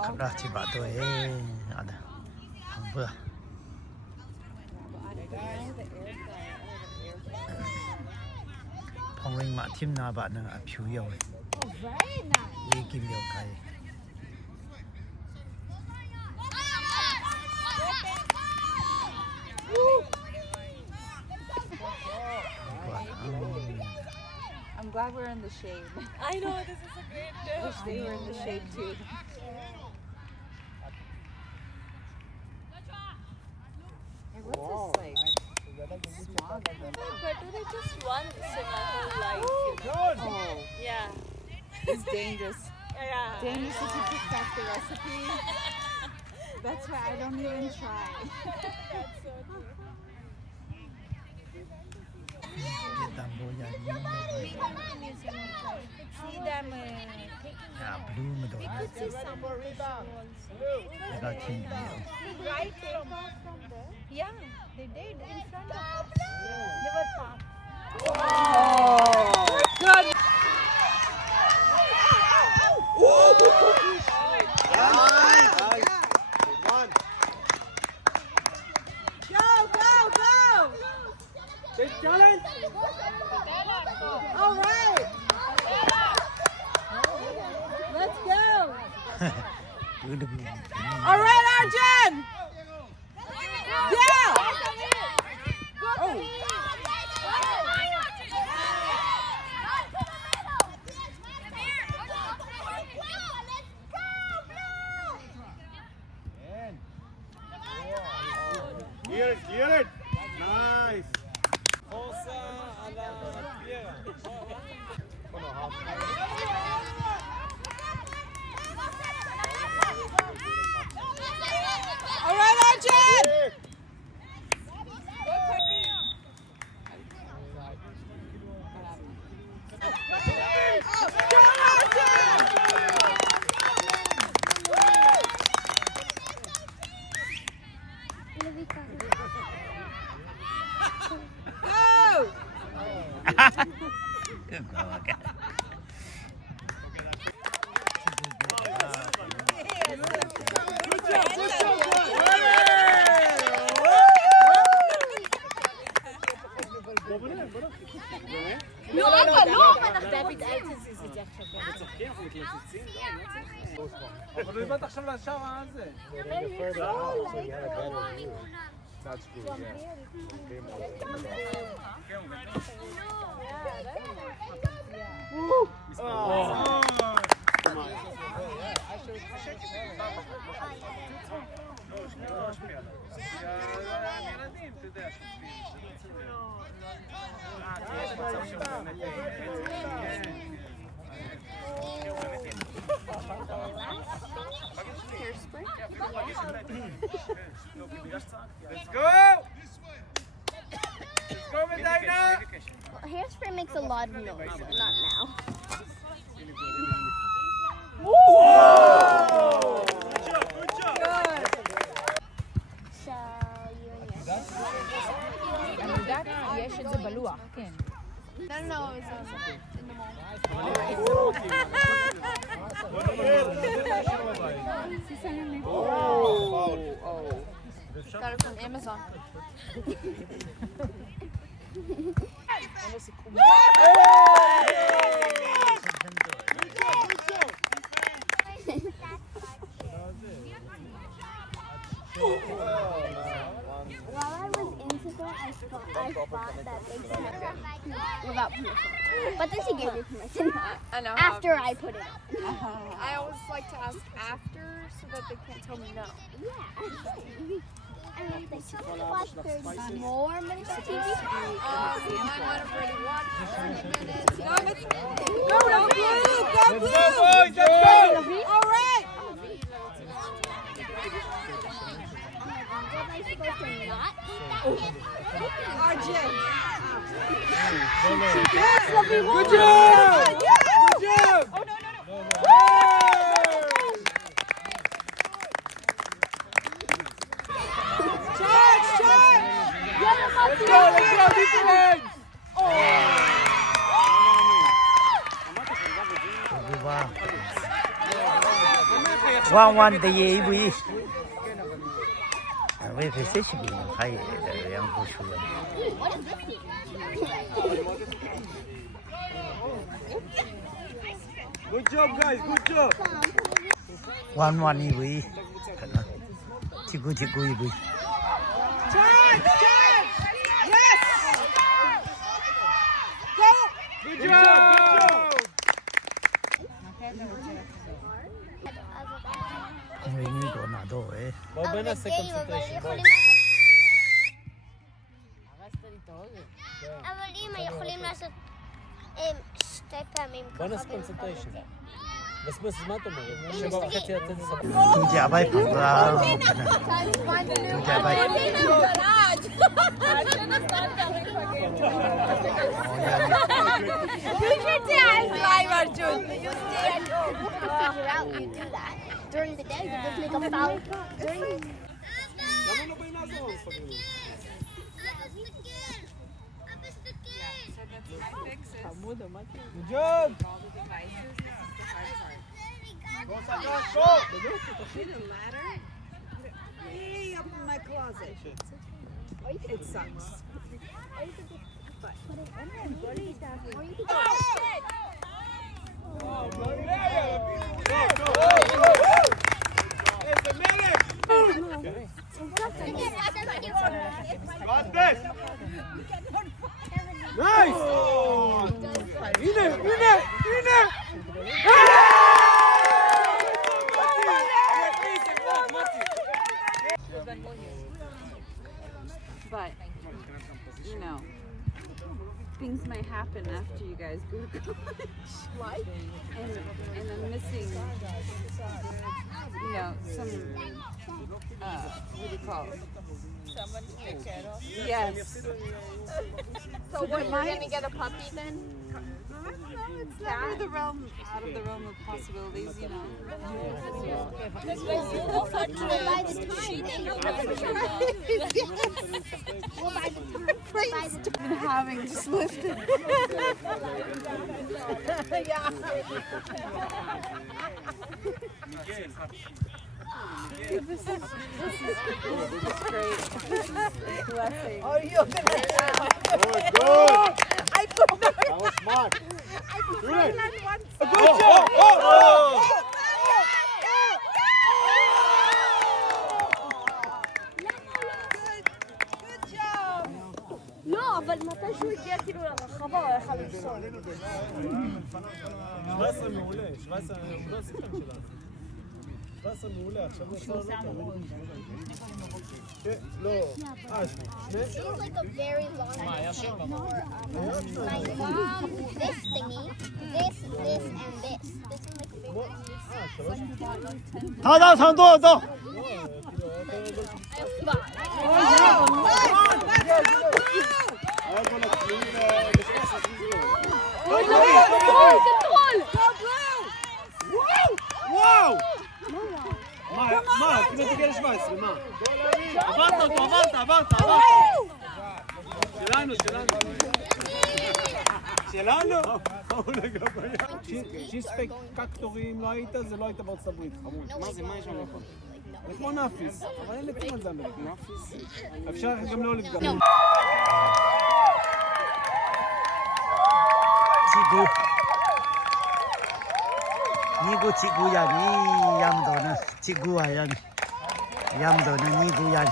Kakak ciba tu ada hamba. Phong ring mak tim na ba na phiu yo. Oh, very nice. Ye kim yo kai. I'm glad we're in the shade. I know, this is a great day. Wish they were in the shade too. Hey, what's this like? Smog? But they just once in my whole life. Oh, Yeah. it's dangerous. Yeah. Dangerous if you perfect the recipe. That's why I don't even try. That's so true. Tambo ya ni. See them Ya blue me do. taking some Ega tim yo. right from there. Yeah, they did in front of us. They were parked. Oh, good. Big challenge! All right. Let's go. All right, Arjun. Yeah. Oh. Clear it! Nice! Forza alla piega. All right, Arjun. Go. אבל הוא איבד עכשיו לשער הזה. That's good, Let's go! Let's go, Medina! Hairspray makes a lot of noise, so not now. Whoa! Good job, good job! So you and your יש את זה בלוח, כן. no, it's in the Got it from Amazon. While I was into that, I thought that they said without permission. But then she gave me permission I know. after I put it up. I always like to ask after so that they can't tell me no. Yeah. And if they watch 30 more minutes of TV, I might have already watched 30 minutes. Go blue! Go blue! Let's go, boys! Let's go! All right. was I supposed to not eat that kid? RJ. Yes, Fluffy good won. job! Yes. Good job! Oh, no. Charge! Let's go, defense! Wow. 왕왕 대예 부이. 왜 베세시비는 하이 양부 수연. What is this? Good job, guys. Good job. 완완 이부이. 지구 이부이. Charge! Yes! Good job. 공랭이도 나도 왜. אבל אמא, יכולים לעשות שתי פעמים בוא נעשה ככה קונסנטריישן. בס, מה את אומרת? 7:30 לצאת לספר. 두제 아바이 방라. 두제 아바이. You should say I'm live, Arjun. You figure out you do that. During the day, you just make a foul. למה לא באים לעזור למפגרים? Good job. Way up in my closet. It sucks. Nice. הנה. But, you know, things may happen after you guys go to college. And I'm missing, you know, some, what do you call it? Someone to take care of. Yes. So what, you're gonna get a puppy then? It's never out of the realm of possibilities, you know. Because when you offer to Been having just lifted. This is great. Blessing. Good. I could not. That was smart. I could not land one side. Good job. לא, אבל מתי שהוא הגיע כאילו לרחבה הוא יכל לפסול. 17 מעולה. 17 הוא לא הסיפור שלנו. 17 מעולה. עכשיו הוא עשה אותו. לא. שני? It was like a very long my mom, this thingy, this, and this. This is like a big 더. וואו! מה? כמעט תגיע ל-17, מה? עברת. שלנו? צ'יזפק קקטורים לא היית, זה לא היית בארצות הברית, חמוד. מה זה? מה יש לנו פה? זה כמו נאפיס, אבל אין לפעמים על זה אמריקה. אפשר גם לא לפגום. 지구야, 이 양도는 지구와연. 양도는 이구야.